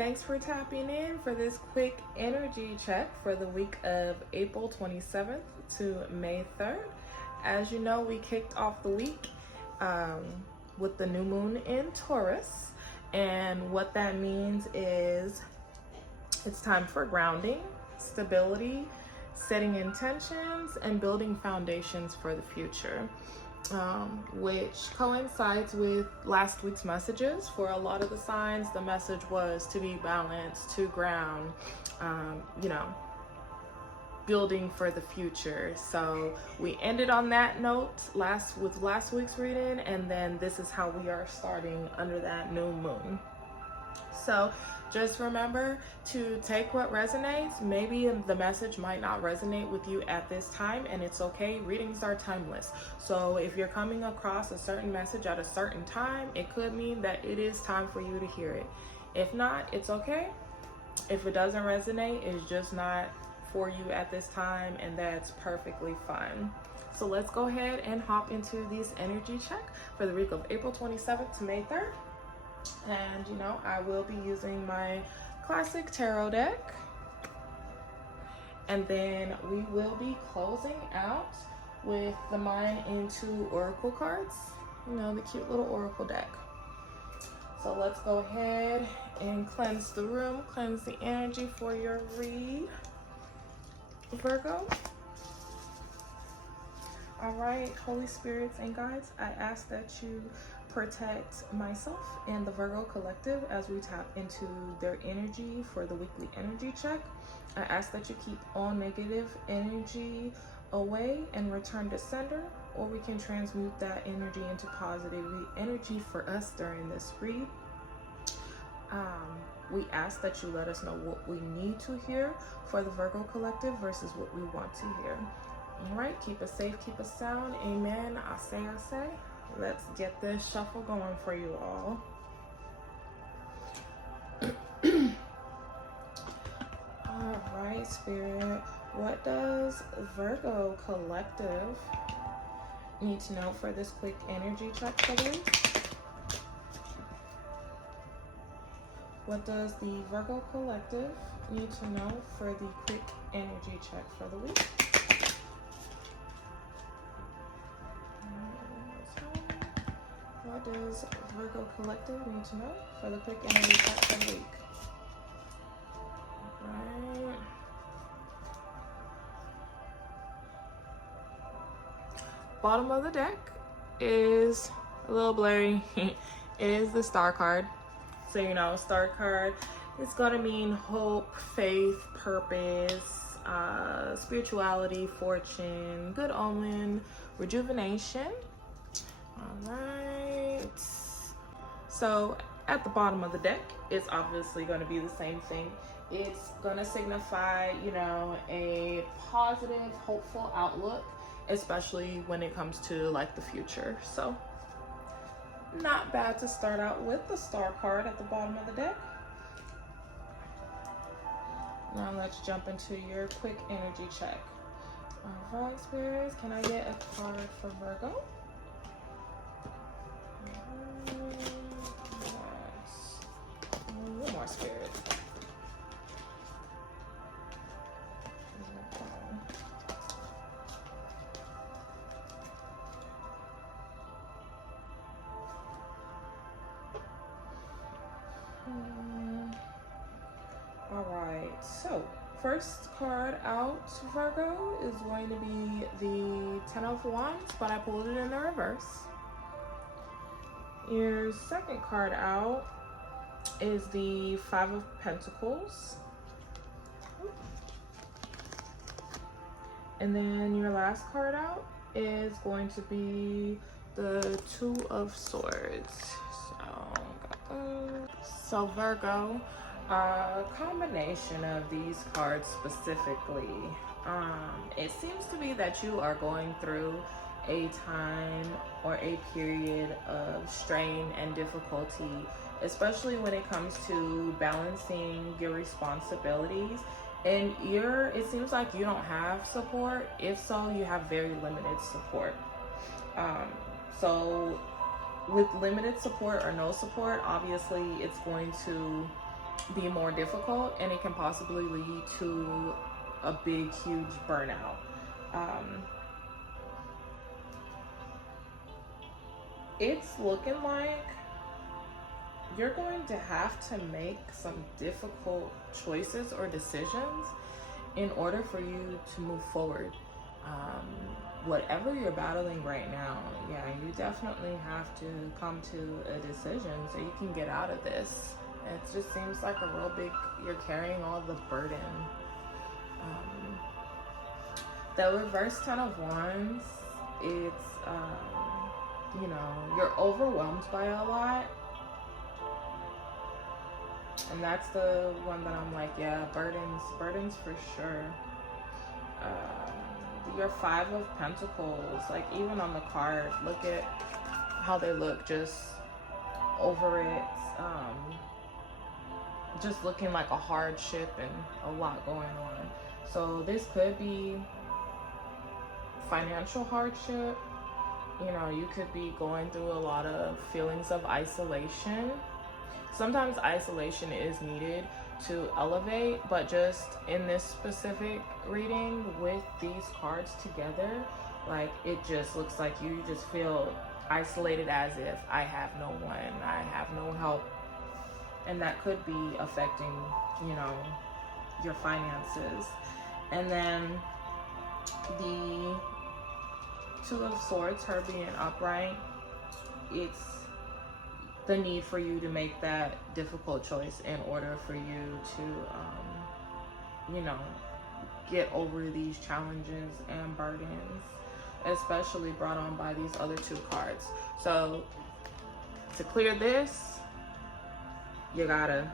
thanks for tapping in for this quick energy check for the week of April 27th to May 3rd. As you know, we kicked off the week with the new moon in Taurus, and what that means is it's time for grounding, stability, setting intentions, and building foundations for the future. Which coincides with last week's messages. For a lot of the signs, the message was to be balanced, to ground, building for the future. So we ended on that note with last week's reading, and then this is how we are starting under that new moon. So just remember to take what resonates. Maybe the message might not resonate with you at this time, and it's okay. Readings are timeless. So if you're coming across a certain message at a certain time, it could mean that it is time for you to hear it. If not, it's okay. If it doesn't resonate, it's just not for you at this time, and that's perfectly fine. So let's go ahead and hop into this energy check for the week of April 27th to May 3rd. And I will be using my classic tarot deck, and then we will be closing out with the Mind into Oracle cards, the cute little Oracle deck. So let's go ahead and cleanse the room, cleanse the energy for your read, Virgo. All right, Holy Spirits and guides, I ask that you protect myself and the Virgo collective as we tap into their energy for the weekly energy check. I ask that you keep all negative energy away and return to sender, or we can transmute that energy into positive energy for us during this read. We ask that you let us know what we need to hear for the Virgo collective versus what we want to hear. All right, keep us safe, keep us sound. Amen. I say. Let's get this shuffle going for you all. All right, Spirit. What does Virgo collective need to know for this quick energy check for the week? What does the Virgo collective need to know for the quick energy check for the week? What does Virgo collective need to know for the quick energy check for the week? Alright. Bottom of the deck is a little blurry. It is the Star card. So, Star card is going to mean hope, faith, purpose, spirituality, fortune, good omen, rejuvenation. All right. So at the bottom of the deck, it's obviously going to be the same thing. It's going to signify, a positive, hopeful outlook, especially when it comes to like the future. So not bad to start out with the Star card at the bottom of the deck. Now let's jump into your quick energy check. All right, Spirits, can I get a card for Virgo? One more, Spirit. All right, so first card out, Virgo, is going to be the 10 of Wands, but I pulled it in the reverse. Your second card out is the 5 of Pentacles. And then your last card out is going to be the 2 of Swords. So Virgo, a combination of these cards specifically, it seems to be that you are going through a time or a period of strain and difficulty, especially when it comes to balancing your responsibilities. And it seems like you don't have support. If so, you have very limited support. So with limited support or no support, obviously it's going to be more difficult, and it can possibly lead to a big, huge burnout. It's looking like you're going to have to make some difficult choices or decisions in order for you to move forward. Whatever you're battling right now, yeah, you definitely have to come to a decision so you can get out of this. It just seems like a real big, you're carrying all the burden. The reverse 10 of Wands, it's, you know, you're overwhelmed by a lot. And that's the one that I'm like, yeah, burdens for sure. Your 5 of Pentacles, like even on the card, look at how they look just over it. Just looking like a hardship and a lot going on. So this could be financial hardship. You know, you could be going through a lot of feelings of isolation. Sometimes isolation is needed to elevate, but just in this specific reading with these cards together, like it just looks like you just feel isolated, as if I have no one, I have no help. And that could be affecting, you know, your finances. And then the 2 of Swords, her being upright, it's the need for you to make that difficult choice in order for you to, you know, get over these challenges and burdens, especially brought on by these other 2 cards. So to clear this, you gotta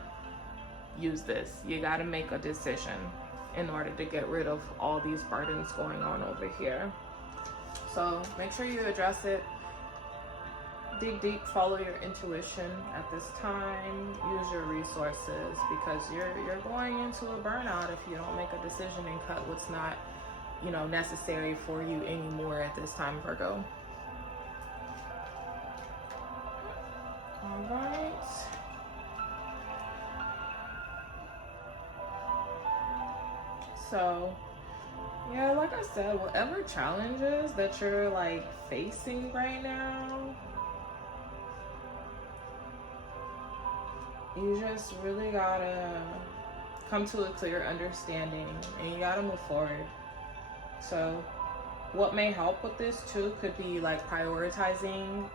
use this. You gotta make a decision in order to get rid of all these burdens going on over here. So make sure you address it. Dig deep, follow your intuition at this time. Use your resources, because you're going into a burnout if you don't make a decision and cut what's not, you know, necessary for you anymore at this time, Virgo. All right. So, yeah, like I said, whatever challenges that you're like facing right now, you just really gotta come to a clear understanding and you gotta move forward. So what may help with this too could be like prioritizing,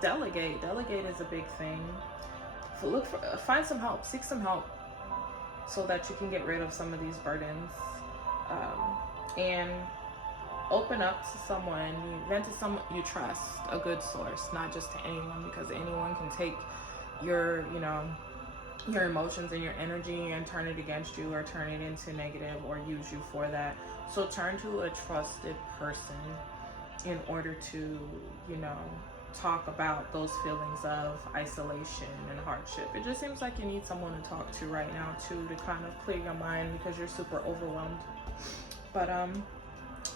delegate is a big thing. Find some help, seek some help, so that you can get rid of some of these burdens, and open up to someone, vent to someone you trust, a good source, not just to anyone, because anyone can take your, you know, your emotions and your energy and turn it against you or turn it into negative or use you for that. So turn to a trusted person in order to, you know, talk about those feelings of isolation and hardship. It just seems like you need someone to talk to right now too, to kind of clear your mind, because you're super overwhelmed. But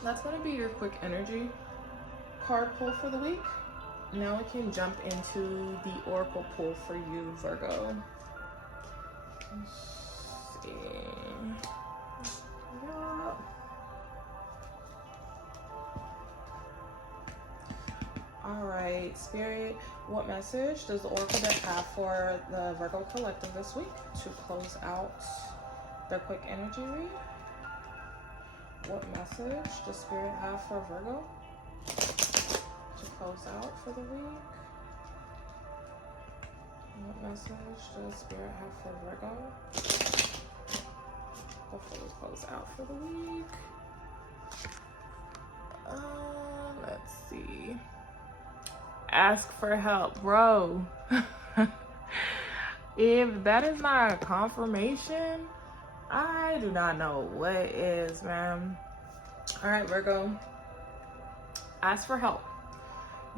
that's going to be your quick energy card pull for the week. Now we can jump into the oracle pull for you, Virgo. Let's see. Yeah. All right, Spirit, what message does the oracle deck have for the Virgo collective this week to close out their quick energy read? What message does Spirit have for Virgo to close out for the week? What message does Spirit have for Virgo before we close out for the week? Let's see. Ask for help, bro. If that is not a confirmation, I do not know what is, man. All right, Virgo. Ask for help.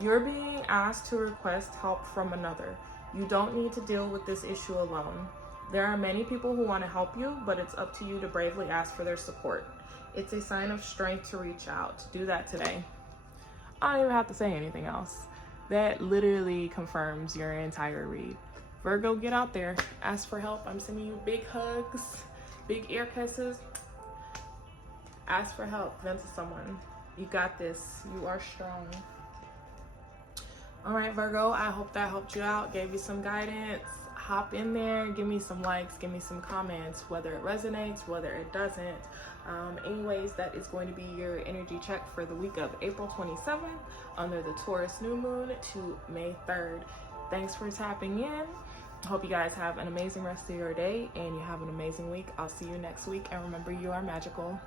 You're being asked to request help from another. You don't need to deal with this issue alone. There are many people who want to help you, but it's up to you to bravely ask for their support. It's a sign of strength to reach out. Do that today. I don't even have to say anything else. That literally confirms your entire read. Virgo, get out there. Ask for help. I'm sending you big hugs, big ear kisses. Ask for help. Vent to someone. You got this. You are strong. All right, Virgo, I hope that helped you out, gave you some guidance. Hop in there, give me some likes, give me some comments, whether it resonates, whether it doesn't. Anyways, that is going to be your energy check for the week of April 27th under the Taurus new moon to May 3rd. Thanks for tapping in. I hope you guys have an amazing rest of your day and you have an amazing week. I'll see you next week, and remember, you are magical.